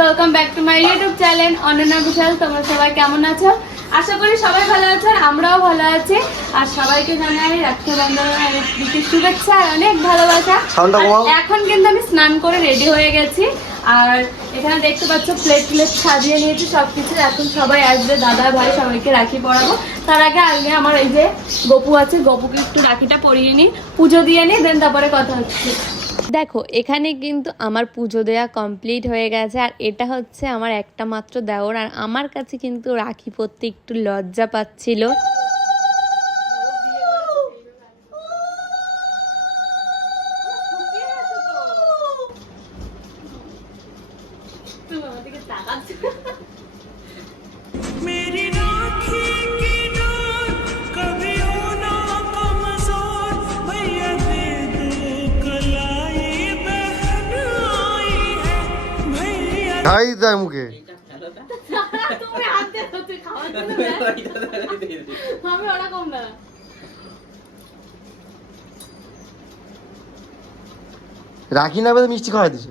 Welcome back to my YouTube channel Ananya Bishal তোমরা সবাই কেমন আছো? আশা করি সবাই ভালো আছো আর আমরাও ভালো আছি। আর সবাইকে জানাই রক্ষাবন্ধনের বিশেষ শুভেচ্ছা আর অনেক ভালোবাসা। এখন কিন্তু আমি স্নান করে রেডি হয়ে গেছি। আর এখানে দেখতে পাচ্ছ প্লেট প্লেট সাজিয়ে নিয়েছি সব কিছু এখন সবাই আসবে দাদা ভাই সবাইকে রাখি পরাবো। তার আগে আগে আমার এই যে গপু আছে গপুকে একটু রাখিটা পরিয়ে নিই। পুজো দিয়ে নিই দেন তারপরে কথা হচ্ছে। দেখো, এখানে কিন্তু আমার পুজো দেওয়া কমপ্লিট হয়ে গেছে, আর এটা হচ্ছে আমার একটা মাত্র দেওর, আর আমার কাছে কিন্তু রাখি পরতে একটু লজ্জা পাচ্ছিল। আমি ওরকম না রাখি না বেঁধে মিষ্টি খাওয়াই দিছে।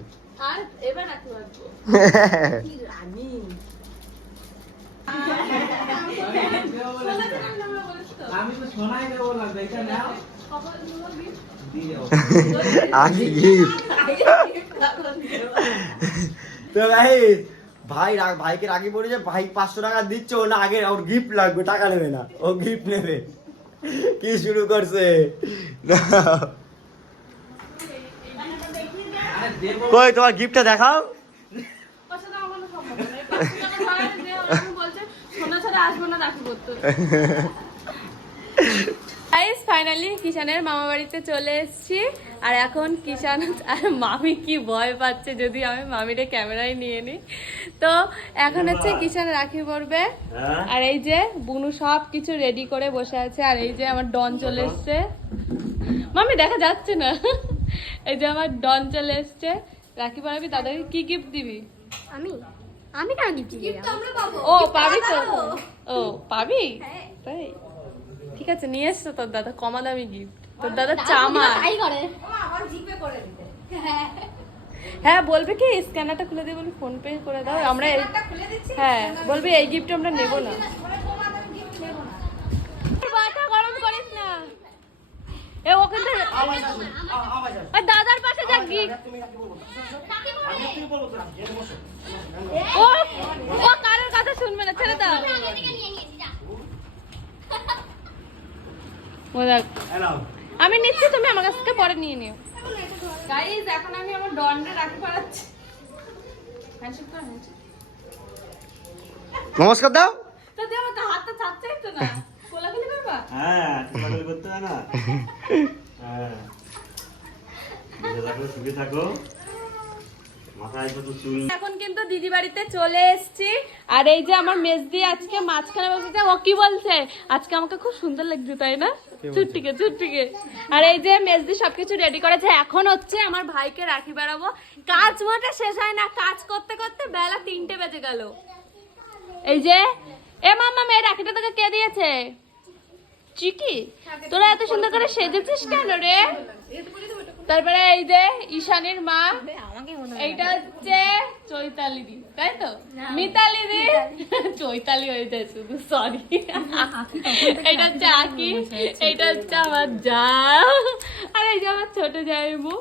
আমি তো শোনাই দেবো না দেখে নাও। আগে গিফট তো ভাই রা- ভাইকে রাখি পড়েছে ভাই পাঁচশো টাকা দিচ্ছে ও না আগে ওর গিফট লাগবে টাকা নেবে না। ও গিফট নেবে। কি শুরু করছে? কই তোমার গিফটটা দেখাও। আসব না রাখি। গাইস ফাইনালি কিষানের মামা বাড়িতে চলে এসেছি। আর এখন কিষান আর মামি কি ভয় পাচ্ছে যদি আমি মামিরে ক্যামেরায় নিয়ে নিই। তো এখন হচ্ছে কিষান রাখি পড়বে আর এই যে বুনু সব কিছু রেডি করে বসে আছে। আর এই যে আমার ডন চলে এসছে। মামি দেখা যাচ্ছে না। এই যে আমার ডন চলে এসছে। রাখি পড়াবি তাদেরকে কি গিফট দিবি? আমি? আমি কেন গিফট ও পাবি তো? ও পাবি? তাই? ঠিক আছে নিয়ে এসছো তোর দাদা কমা দামি গিফট তোর দাদা চামা হ্যাঁ বলবে কি স্ক্যানারটা খুলে দিয়ে বলবি ফোন পে করে দাও। আমরা এই- হ্যাঁ বলবি এই গিফট আমরা নেব না। মাথা গরম করিস না। এ ওকে তো দাদার পাশে যা গিফট ও ও কারোর কথা শুনবে না ছেড়ে দাও। আমি নিচ্ছি তুমি আমার কাছ থেকে পরে নিয়ে নিও। এখন আমি আমার রাখি পড়াচ্ছি। নমস্কার দাও। তো দে আমাকে হাতটা তো না। কোলাকুলি করবা? হ্যাঁ করতে হয় না। হ্যাঁ। থাকো সুখে এখন কিন্তু দিদি বাড়িতে চলে এসেছি। আর এই যে আমার মেজদি আজকে মাঝখানে বসেছে ও কি বলছে? আজকে আমাকে খুব সুন্দর লাগছে তাই না? ছুট্টিকে ছুট্টিকে আর এই যে মেজদি সবকিছু রেডি করেছে এখন হচ্ছে আমার ভাইকে রাখি বেড়াবো। কাজ মোটে শেষ হয় না কাজ করতে করতে বেলা তিনটে বেজে গেল। এই যে এ মাম্মা মেয়ে রাখিটা তোকে কে দিয়েছে? চিকি তোরা এত সুন্দর করে সেজেছিস কেন রে? তারপরে এই যে ঈশানীর মা এইটা হচ্ছে চৈতালি দি তাই তো? মিতালি। দি চৈতালি হয়ে যায় শুধু সরি এটা হচ্ছে আকি এটা হচ্ছে আমার যা। আর এই যে আমার ছোট জাইমু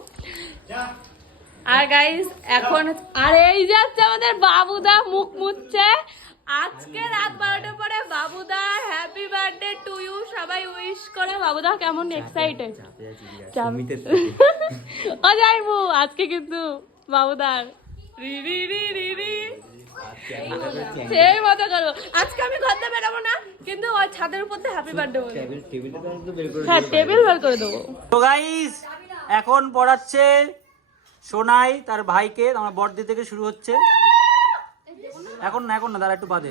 আর গাইস এখন আর এই যে হচ্ছে আমাদের বাবুদা মুখ মুচ্ছে আজকে রাত বারোটার পরে বাবুদা হ্যাপি বার্থডে টু ইউ সবাই উইশ করে। বাবুদা কেমন এক্সাইটেড ও যাইবু আজকে কিন্তু বাবুদার। রি রি রি রি রি। সেই মজা করব। আজকে আমি ঘরতে বেরোবো না কিন্তু ওই ছাদের উপর দিয়ে হ্যাপি বার্থডে বলব হ্যাঁ টেবিল বের করে দেবো। তো গাইস এখন পড়াচ্ছে সোনাই তার ভাইকে আমার বড়দি থেকে শুরু হচ্ছে। এখন না এখন না তারা একটু বাদে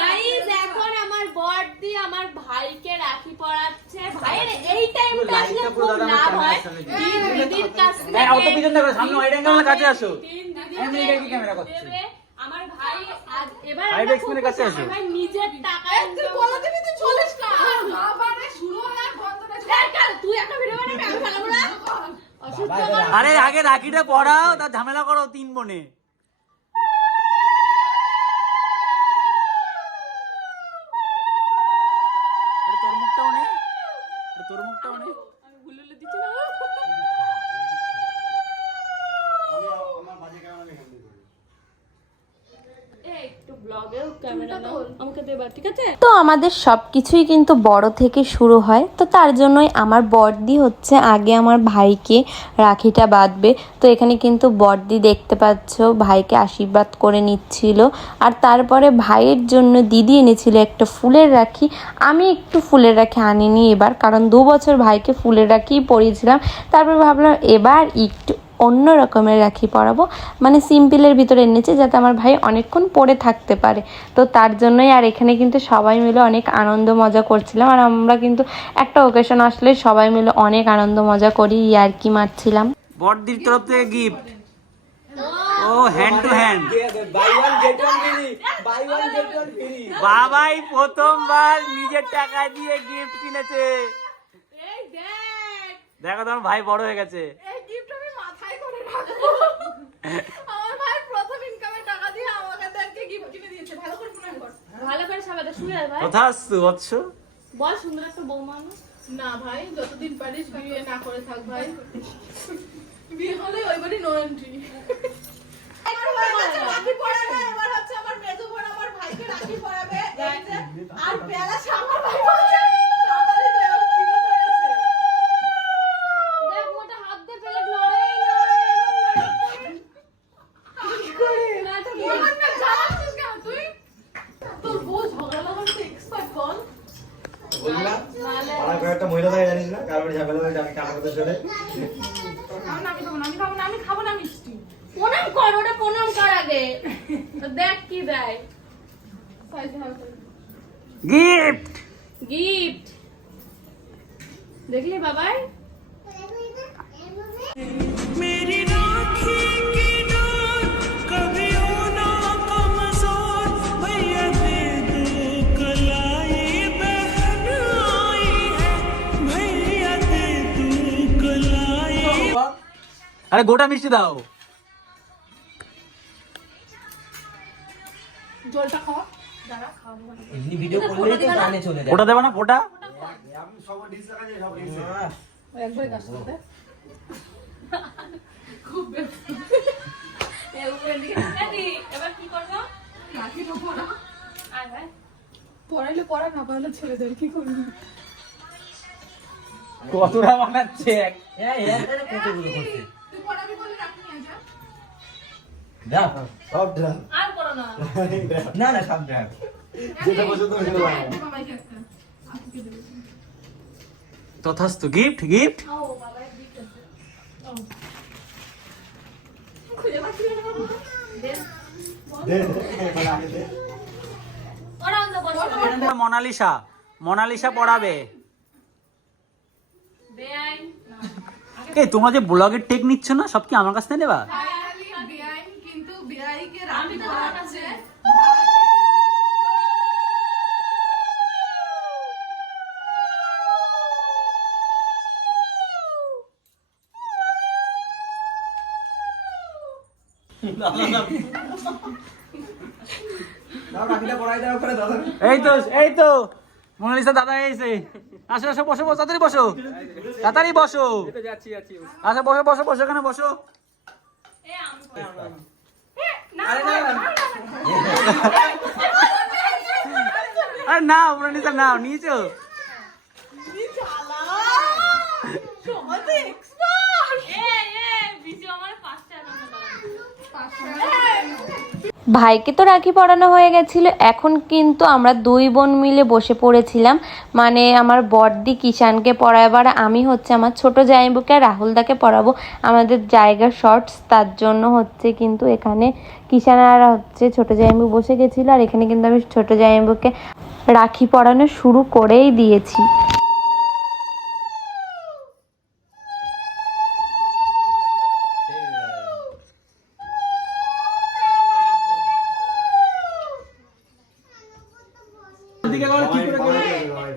গাইস এখন আমার বড়দি আমার ভাইকে রাখি পরাচ্ছে ভাইয়ের এই টাইমটা আসলে খুব লাভ হয়। ক্যামেরার সামনে দিন দিদির কাছ অত পিছন দেখো সামনে ওয়াইড অ্যাঙ্গেলের কাছে আসো। দিন দিদির আমি থেকে এটাকে ক্যামেরা করছি। আমার ভাই আজ এবার High আমরা কাছে আসো। ভাই নিজের টাকায় তুই বলে দিবি তুই চলিস না বাবারে শুরু বন্ধ তুই একটা ভিডিও বানাবি আমি ভালো করে আরে আগে রাখিটা পড়াও তার ঝামেলা করো তিন বোনে। তোর মুখটাও নে একটু ব্লগেও ক্যামেরা নাও আমাকে দেবা ঠিক আছে তো আমাদের সব কিছুই কিন্তু বড় থেকে শুরু হয় তো তার জন্যই আমার বড়দি হচ্ছে আগে আমার ভাইকে রাখিটা বাঁধবে। তো এখানে কিন্তু বড়দি দেখতে পাচ্ছ ভাইকে আশীর্বাদ করে নিচ্ছিল। আর তারপরে ভাইয়ের জন্য দিদি এনেছিল একটা ফুলের রাখি আমি একটু ফুলের রাখি আনিনি এবার কারণ দু বছর ভাইকে ফুলের রাখিই পরিয়েছিলাম। তারপর ভাবলাম এবার একটু অন্য রকমের রাখি পরাবো। মানে সিম্পলের ভিতরে এনেছে যাতে আমার ভাই অনেকক্ষণ পরে থাকতে পারে। তো তার জন্যই আর এখানে কিন্তু সবাই মিলে অনেক আনন্দ মজা করছিলাম। আর আমরা কিন্তু একটা ওকেশন আসলে সবাই মিলে অনেক আনন্দ মজা করি ইয়ার্কি মারছিলাম। বড়দির তরফ থেকে gift O hand to hand buy one get one free buy one get one free Babai প্রথমবার নিজের টাকা দিয়ে গিফট কিনেছে। এই দেখ। দেখো তোমার ভাই বড় হয়ে গেছে। এই গিফট আমি মাথায় করে রাখব আমার ভাই প্রথম ইনকামের টাকা দিয়ে আমাকে দেখে গিফট কিনে দিয়েছে। ভালো করে প্রণাম কর। ভালো করে সবাই শুনে আর ভাই। তথাস্তু বৎস। বল সুন্দর একটা বৌমা আনো। না ভাই যতদিন পারিস বিয়ে না করে থাক ভাই। বিয়ে হলে ওইবারই নো এন্ট্রি হচ্ছে আমার মেজো বোন আমার ভাইকে রাখি যে আর বেলা আমার ভাই বলছে তাড়াতাড়ি দেও কি হয়েছে দেখ মোটা হাত দিয়ে পেলে নড়েই না না তো কি আমার না জ্বালাচ্ছিস কেন তুই তোর বউ ঝগড়া লাগাতে এক্সপার্ট বল মহিলা থাকে জানিস না? ঝামেলা হয়ে যাবে আমি খাব না আমি খাব না আমি খাব না মিষ্টি। প্রণাম কর ওটা প্রণাম কর আগে। দেখ কি দেয়। গিফট! গিফট। দেখলি বাবাই? মেরি রাখি আরে গোটা মিষ্টি দাও জলটা খাওয়া এমনি ভিডিও করলেই তো কানে চলে যায় ওটা দেবে না ফোটা আমি সব ডিস লাগাই সব ডিস একবারে কাজ করতে এবার কি করব রাখিটা পরা আর পড়াইলে পড়া না পড়াইলে ছেলেদের কি করবি কতটা বানাচ্ছে হ্যাঁ হ্যাঁ কতগুলো করছে তুই পড়াবি বলে রাখি নিয়ে যা ড্রাম সব ড্রাম আর করো না। না না সব ড্রাম যেটা পছন্দ সেটা বানাও। বাবাইকে একটা আপুকে দেবে তথাস্তু গিফট গিফট মোনালিসা। মোনালিসা পড়াবে। বেআইন। এই তোমরা যে ব্লগের টেক নিচ্ছ না সব কি আমার কাছ থেকে নেবা? এই তো এই তো। মোনালিসা দাদা এসে। আসো আসো বসো বসো তাড়াতাড়ি বসো। তাড়াতাড়ি বসো। আচ্ছা বসো বসো বসো এখানে বসো। আরে না মোনালিসা নাও নিয়েছো? এ এ বিজু আমার পাঁচটা ভাইকে তো রাখি পরানো হয়ে গেছিল। এখন কিন্তু আমরা দুই বোন মিলে বসে পড়েছিলাম। মানে আমার বড়দি কিষানকে পড়াবার আমি হচ্ছে আমার ছোট জামাইবুকে আর রাহুলদাকে পড়াবো আমাদের জায়গা শর্টস, তার জন্য হচ্ছে কিন্তু এখানে কিষান আর হচ্ছে ছোট জামাইবু বসে গেছিল। আর এখানে কিন্তু আমি ছোট জামাইবুকে রাখি পরানো শুরু করেই দিয়েছি।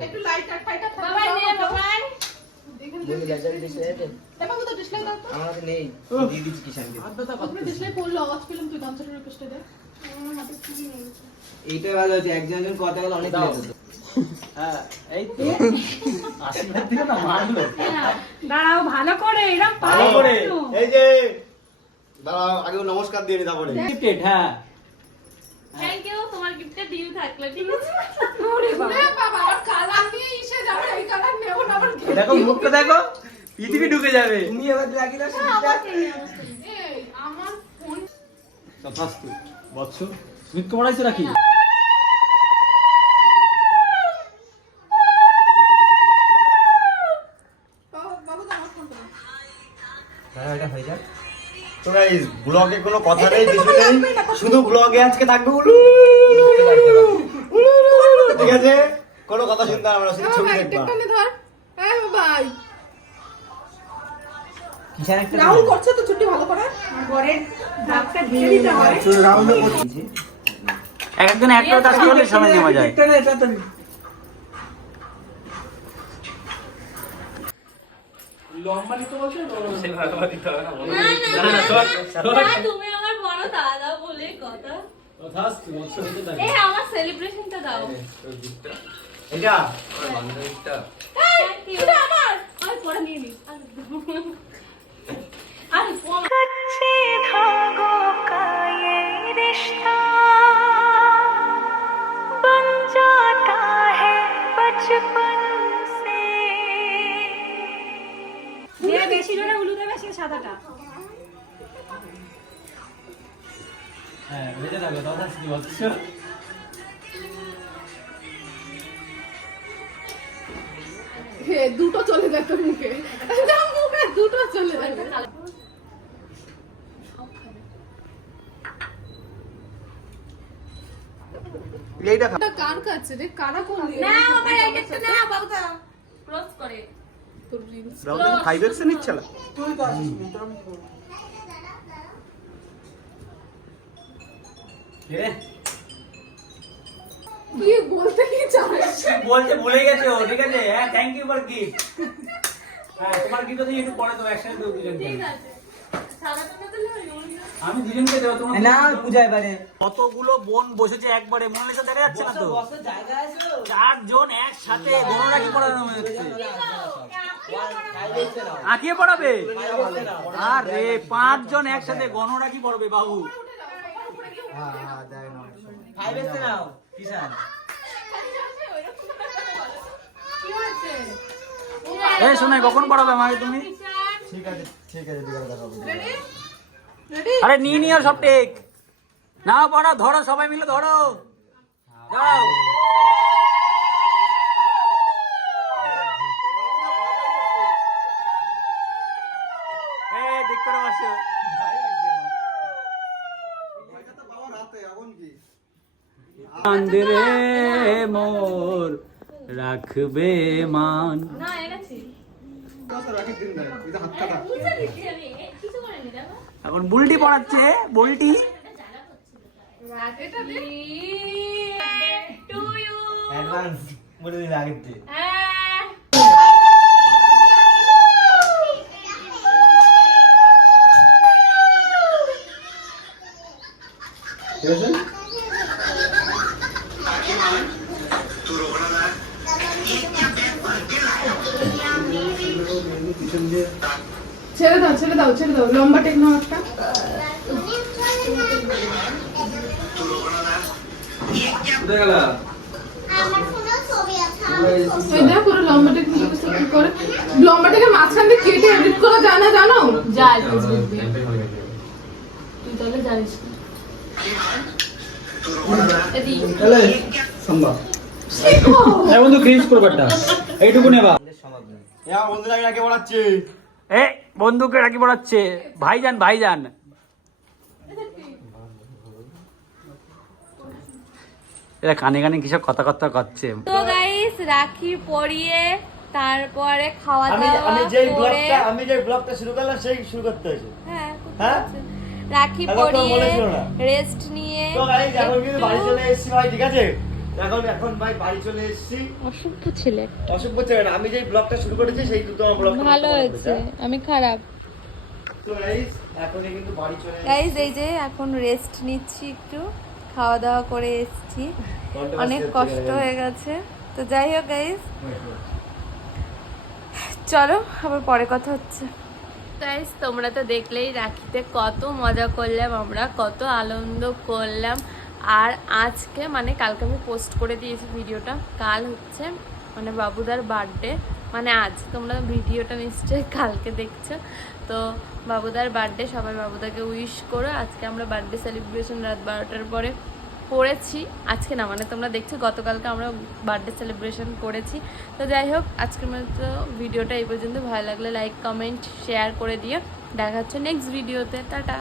একটু লাইট আর ফাইটার বাবাই নে বাবাই। এ বাবু তো ডিশ আমার কাছে নেই দিয়ে দিচ্ছি কিষানকে। এইটাই ভালো হচ্ছে একজন একজন কথা বলে অনেক লেট হতো হ্যাঁ না মারলো? দাঁড়াও ভালো করে এরকম ভালো করে। এই যে। দাঁড়াও আগে নমস্কার দিয়ে নি তারপরে। গিফটেড হ্যাঁ। থ্যাংক ইউ তোমার গিফটে ডিউ থাকল ঠিক আছে বাবা আমার কালার নিয়ে এসে যাবে এই কালার নেব না আমার দেখো মুখটা দেখো পৃথিবী ঢুকে যাবে। তুমি এবার লাগি না এই আমার ফোন তথাস্তু বৎস স্মিতকে পড়াইছো নাকি বাবা তো আমার ফোনটা হ্যাঁ এটা হয়ে যাক তো গাইস ব্লগে কোনো কথা নেই কিছু নেই? শুধু ব্লগে আজকে থাকবে উলু! ঠিক আছে? কোনো কথা শুনতে আমরা শুধু ছবি দেখবা। নে একটা রাহুল করছে তো ছুটি ভালো করে ঘরের ভাতটা দিয়ে দিতে হয় রাহুল করছি একজন একটা কাজ করলে সময় নেওয়া যায় তুমি আমার বড় দাদা বলে কথা এই আমার সেলিব্রেশনটা দাও এটা? Thank you. আমি পরে নিয়ে নিই। আরে ফোন বেশি জোরে হলুদ দেবে সে সাদাটা। হ্যাঁ ভেজে থাকো তথাস্তু বৎস হে দুটো চলে যায় তোর মুখে। মুখে দুটো চলে যায়। এইটা খা কার কাছে রে? কারা কোন না আমার না বাবুটা ক্লোজ করে। তোর রিলস এক্স নিচ্ছে না? রে কি বলতে কি চাস বলতে ভুলে গেছে ও ঠিক আছে? হ্যাঁ থ্যাংক ইউ ফর গিফট হ্যাঁ তোমার গিফট তো একটু পরে তো একসাথে দেবো দুজনকে। সাদাটা না দিলে আমি দুজনকে দেবো তোমার না পূজা এবারে। কতগুলো বোন বসেছে একবারে মনালিসা দেখা যাচ্ছে না তো? চারজন একসাথে পড়ানো হচ্ছে আঁকিয়ে পড়াবে। আরে পাঁচজন একসাথে গণরাখি পড়বে বাবু? হ্যাঁ হ্যাঁ দেয় না। ফাইভ এক্স নাও কিষান এ শোনাই কখন পড়াবে আমাকে তুমি? ঠিক আছে ঠিক আছে বিকালে দেখা হবে আরে নিয়ে নিও সব টেক। না পড়া ধরো সবাই মিলে ধরো। দাও এ ঠিক করে বসো। কিছু করে নি দেখো এখন বুলটি পড়াচ্ছে বুলটি। অ্যাডভান্স বলে দিন আগের থেকে ছেড়ে দাও ছেড়ে দাও ছেড়ে দাও। লম্বা টেক নাও একটা। ওই দেখ পুরো লম্বা টেক নিয়ে গেছে কি করে? লম্বা টেকে মাঝখান দিয়ে কেটে এডিট করা যায় না জানো? যাই ফেসবুক তুই তাহলে জানিস এই বন্ধু ক্রিজ করবারটা এইটুকু নেবা। বন্ধুরা আগে পড়াচ্ছে। এ বন্ধুকে রাখি পড়াচ্ছে। ভাইজান ভাইজান। এরা কানে কানে কিসব কথা কথা করছে। তো গাইস রাখি পরিয়ে তারপরে খাওয়া আমি দাওয়া আমি যেই করে ব্লগটা আমি যেই ব্লগটা শুরু করলাম সেই শুরু করতে হয়েছে। হ্যাঁ হ্যাঁ? রাখি পরিয়ে। রেস্ট নিয়ে তো গাইস এখন কিন্তু বাড়ি চলে এসেছি ভাই ঠিক আছে? এখন এখন ভাই বাড়ি চলে এসেছি। অসভ্য ছেলে অসুখ করছে না আমি যেই ব্লগটা শুরু করেছি সেই তো তোমার ব্লগ ভালো হয়েছে আমি খারাপ। তো গাইস এখনই কিন্তু বাড়ি চলে গাইজ এই যে এখন রেস্ট নিচ্ছি একটু খাওয়া দাওয়া করে এসেছি। অনেক কষ্ট হয়ে গেছে। তো যাই হোক গাইজ চলো আবার পরে কথা হচ্ছে। গাইজ তোমরা তো দেখলেই রাখিতে কত মজা করলাম আমরা কত আনন্দ করলাম। আর আজকে মানে কালকে আমি পোস্ট করে দিয়েছি ভিডিওটা কাল হচ্ছে মানে বাবুদার বার্থডে মানে আজ তোমরা ভিডিওটা নিশ্চয়ই কালকে দেখছ। তো বাবুদার বার্থডে সবাই বাবুদাকে উইশ করো। আজকে আমরা বার্থডে সেলিব্রেশন রাত বারোটার পরে করেছি। আজকে না মানে তোমরা দেখছ, গতকালকে আমরা বার্থডে সেলিব্রেশন করেছি। তো যাই হোক, আজকের মতো ভিডিওটা এই পর্যন্ত। ভালো লাগলে লাইক কমেন্ট শেয়ার করে দিয়ে দেখা হচ্ছে নেক্সট ভিডিওতে টাটা!